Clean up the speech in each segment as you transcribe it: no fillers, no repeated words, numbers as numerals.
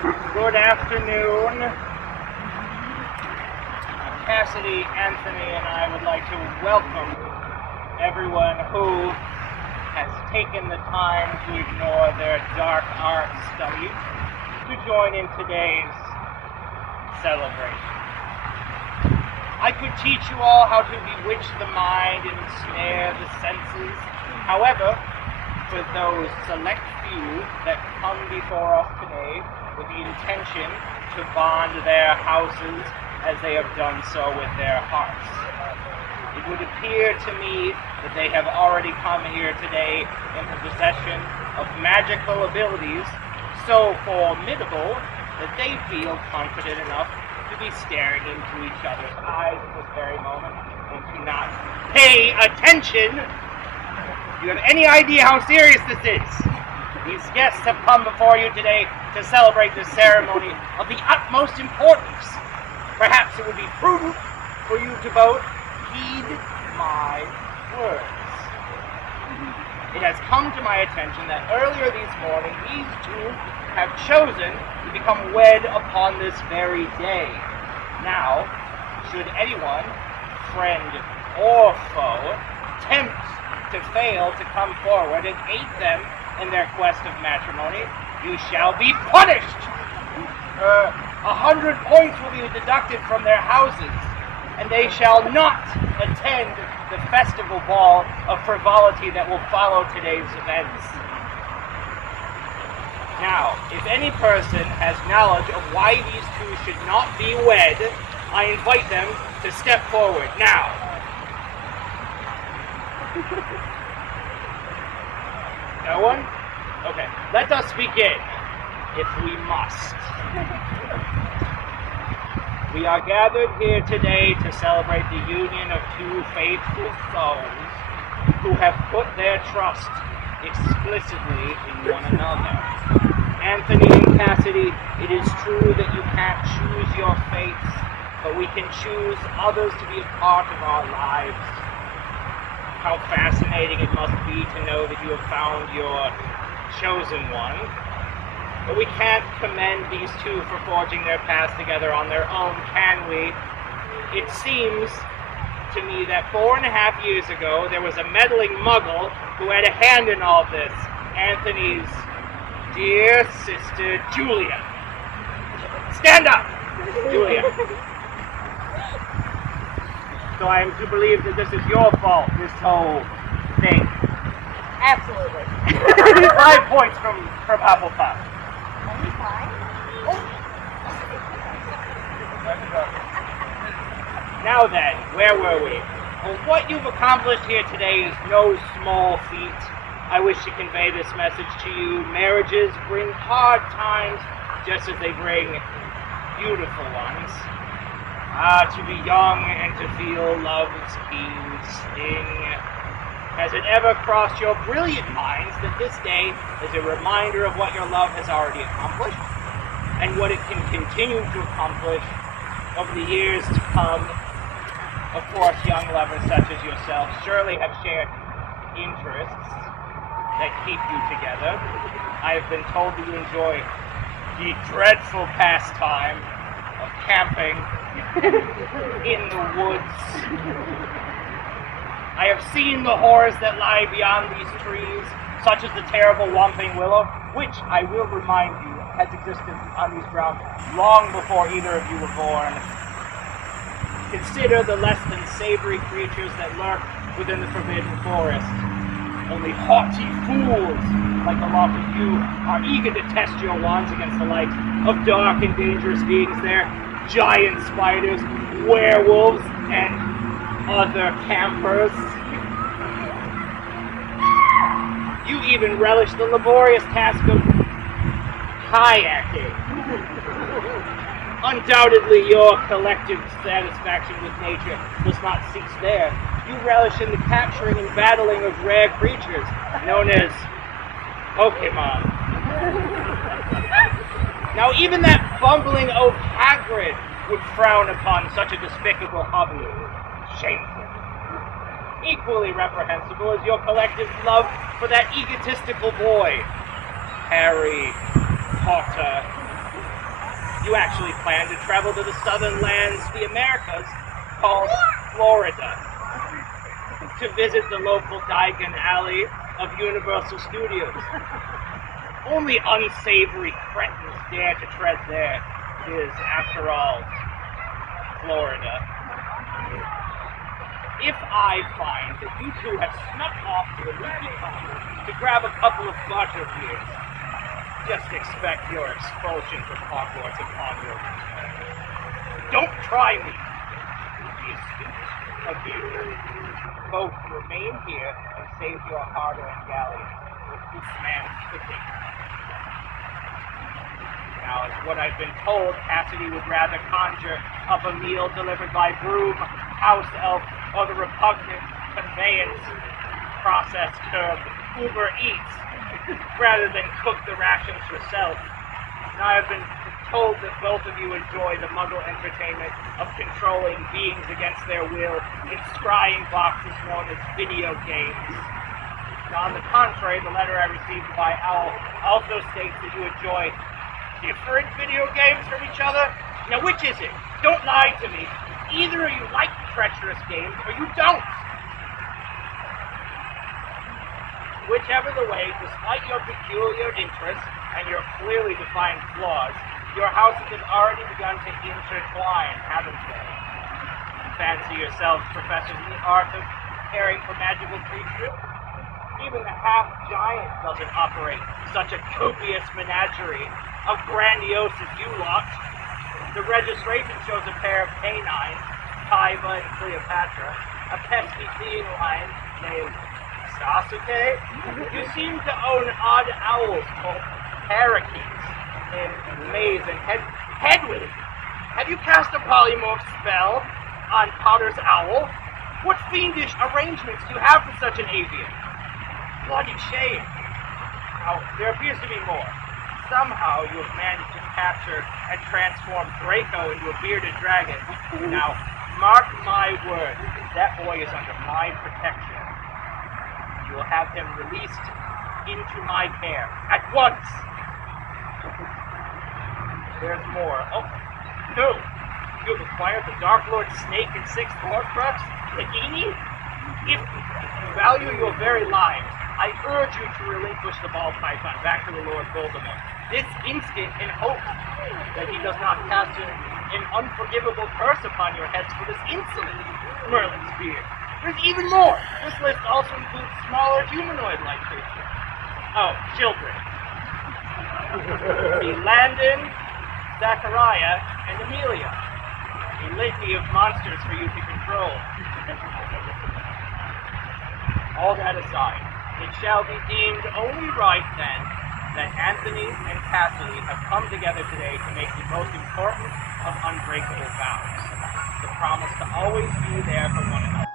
Good afternoon. Kassidy, Anthony, and I would like to welcome everyone who has taken the time to ignore their dark art studies to join in today's celebration. I could teach you all how to bewitch the mind and ensnare the senses. However, for those select few that come before us today with the intention to bond their houses as they have done so with their hearts, it would appear to me that they have already come here today in the possession of magical abilities so formidable that they feel confident enough to be staring into each other's eyes at this very moment and to not pay attention. Do you have any idea how serious this is? These guests have come before you today to celebrate this ceremony of the utmost importance. Perhaps it would be prudent for you to both heed my words. It has come to my attention that earlier this morning these two have chosen to become wed upon this very day. Now, should anyone, friend or foe, tempt to fail to come forward and aid them in their quest of matrimony, you shall be punished. 100 points will be deducted from their houses, and they shall not attend the festival ball of frivolity that will follow today's events. Now, if any person has knowledge of why these two should not be wed, I invite them to step forward now. No one? Okay, let us begin, if we must. We are gathered here today to celebrate the union of two faithful souls who have put their trust explicitly in one another. Anthony and Kassidy, it is true that you can't choose your fates, but we can choose others to be a part of our lives. How fascinating it must be to know that you have found your chosen one. But we can't commend these two for forging their paths together on their own, can we? It seems to me that 4.5 years ago, there was a meddling muggle who had a hand in all this. Anthony's dear sister, Julia. Stand up, Julia. So I am to believe that this is your fault, this whole thing. Absolutely. 5 points from Hufflepuff. Only 5? Now then, where were we? Well, what you've accomplished here today is no small feat. I wish to convey this message to you. Marriages bring hard times just as they bring beautiful ones. To be young and to feel love's keen sting. Has it ever crossed your brilliant minds that this day is a reminder of what your love has already accomplished and what it can continue to accomplish over the years to come? Of course, young lovers such as yourselves surely have shared interests that keep you together. I have been told that you enjoy the dreadful pastime of camping in the woods. I have seen the horrors that lie beyond these trees, such as the terrible whomping willow, which, I will remind you, has existed on these grounds long before either of you were born. Consider the less than savory creatures that lurk within the forbidden forest. Only haughty fools, like the lot of you, are eager to test your wands against the likes of dark and dangerous beings there, giant spiders, werewolves, and other campers. You even relish the laborious task of kayaking. Undoubtedly, your collective satisfaction with nature does not cease there. You relish in the capturing and battling of rare creatures known as Pokemon. Now, even that bumbling oaf Hagrid would frown upon such a despicable hobby. Shameful. Equally reprehensible is your collective love for that egotistical boy, Harry Potter. You actually plan to travel to the southern lands, the Americas, called Florida, to visit the local Diagon Alley of Universal Studios. Only unsavory cretins dare to tread there. It is, after all, Florida. If I find that you two have snuck off to the movie theater to grab a couple of butter beers, just expect your expulsion from Hogwarts upon your return. Don't try me. It would be astute of you both to remain here and save your hard-earned galleon with this man's cooking. Now, as what I've been told, Kassidy would rather conjure up a meal delivered by broom, house elf, or the repugnant conveyance process termed Uber Eats, rather than cook the rations yourself. Now, I've been told that both of you enjoy the Muggle entertainment of controlling beings against their will in scrying boxes known as video games. Now, on the contrary, the letter I received by Owl also states that you enjoy different video games from each other. Now, which is it? Don't lie to me. Either you like treacherous games or you don't. Whichever the way, despite your peculiar interests and your clearly defined flaws, your houses have already begun to intertwine, haven't they? Fancy yourselves professors in the art of caring for magical creatures? Even the half-giant doesn't operate such a copious menagerie of grandiose as you lot. The registration shows a pair of canines, Tyva and Cleopatra, a pesky feline named Sasuke. You seem to own odd owls called parakeets named Maze and Hedwig. Have you cast a polymorph spell on Potter's owl? What fiendish arrangements do you have for such an avian? Bloody shame. Now, there appears to be more. Somehow you have managed to capture and transform Draco into a bearded dragon. Now, mark my words, that boy is under my protection. You will have him released into my care at once. There's more. Oh, no. You have acquired the Dark Lord Snake and 6th Horcrux, Nagini? If you value your very lives, I urge you to relinquish the ball python back to the Lord Voldemort this instant in hope that he does not cast an unforgivable curse upon your heads for this insolent Merlin's beard. There's even more. This list also includes smaller humanoid-like creatures. Oh, children. The Landon, Zachariah, and Amelia. A litany of monsters for you to control. All that aside, it shall be deemed only right then that Anthony and Kassidy have come together today to make the most important of unbreakable vows, the promise to always be there for one another.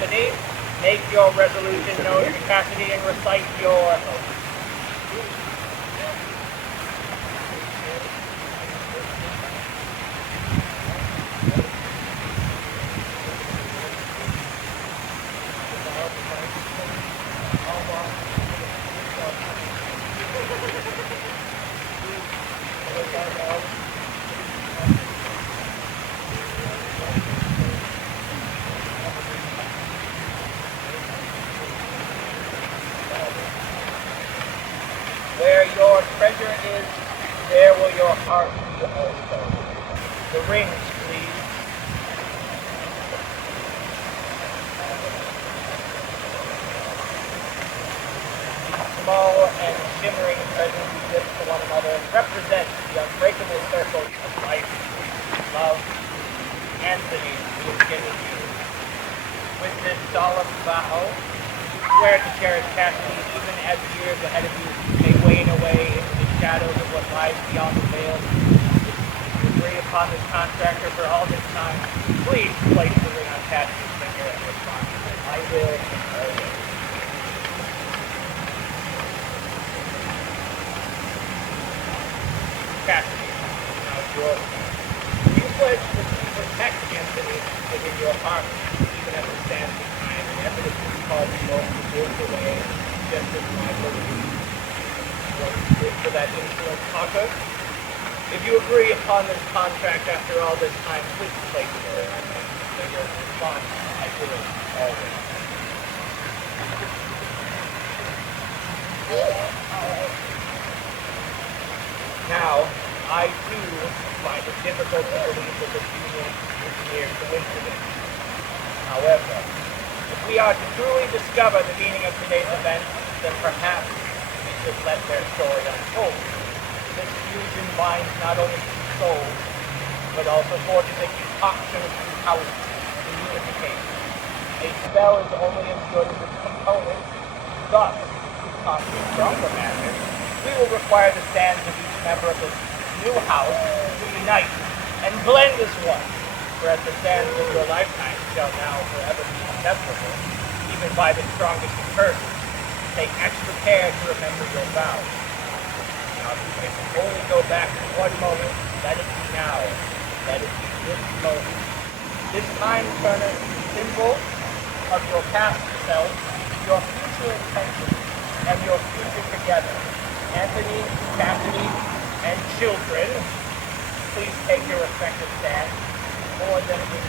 Anthony, make your resolution known to Kassidy and recite your oath. Where your treasure is, there will your heart be also. The rings, please. These small and shimmering treasures we give to one another represent the unbreakable circle of life, love, Anthony, we have given you. With this solemn vow, swear to cherish Kassidy even as years ahead of you may wane away into the shadows of what lies beyond the veil. If you agree upon this contract or for all this time, please place the ring on Kassidy's finger and respond to it. I will always. Kassidy, now it's yours. You pledge to protect Anthony within your heart, even as it stands in time, and evidently cause you both to drift away, just as my belief was for that insolent talker. If you agree upon this contract after all this time, please place it on my finger and respond. I will always. Now, I too find it difficult to believe that this union is mere coincidence. However, if we are to truly discover the meaning of today's events, then perhaps we should let their story unfold. This fusion binds not only two souls, but also forges a concoction of two houses in unification. A spell is only as good as its components. Thus, to conjure stronger matter, we will require the sands of each member of this new house to unite and blend as one, whereas the sands of your lifetime shall now forever be inseparable, even by the strongest of curses. Take extra care to remember your vows. Now, if you can only go back to one moment, let it be now. Let it be this moment. This time turner symbol of your past self, your future intentions, and your future together. Anthony, Kassidy, and children, please take your respective stands more than it is.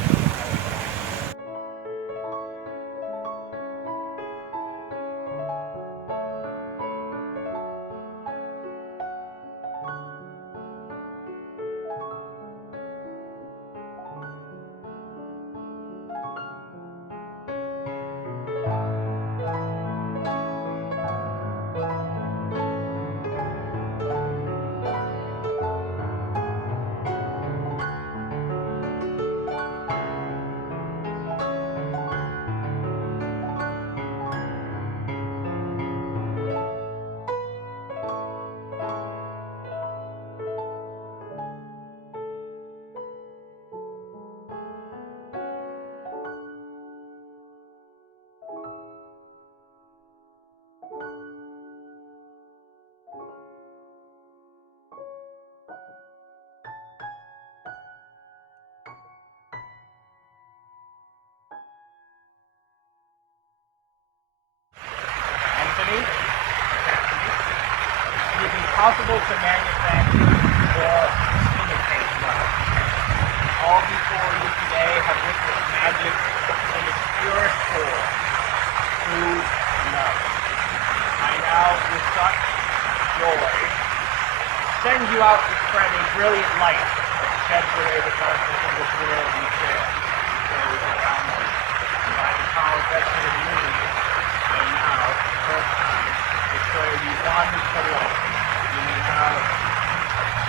Anthony, it is impossible to manufacture or imitate love. All before you today have witnessed magic in its purest form, true love. I now, with such joy, send you out to spread a brilliant light that sheds away the darkness of this world we share. There is around us, and by the power vested in me, may now, first time, declare you one for life. You may now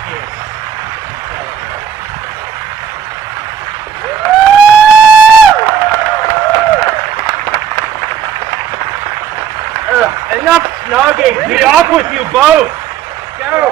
kiss and celebrate. Enough snogging! Be off with you both! Go!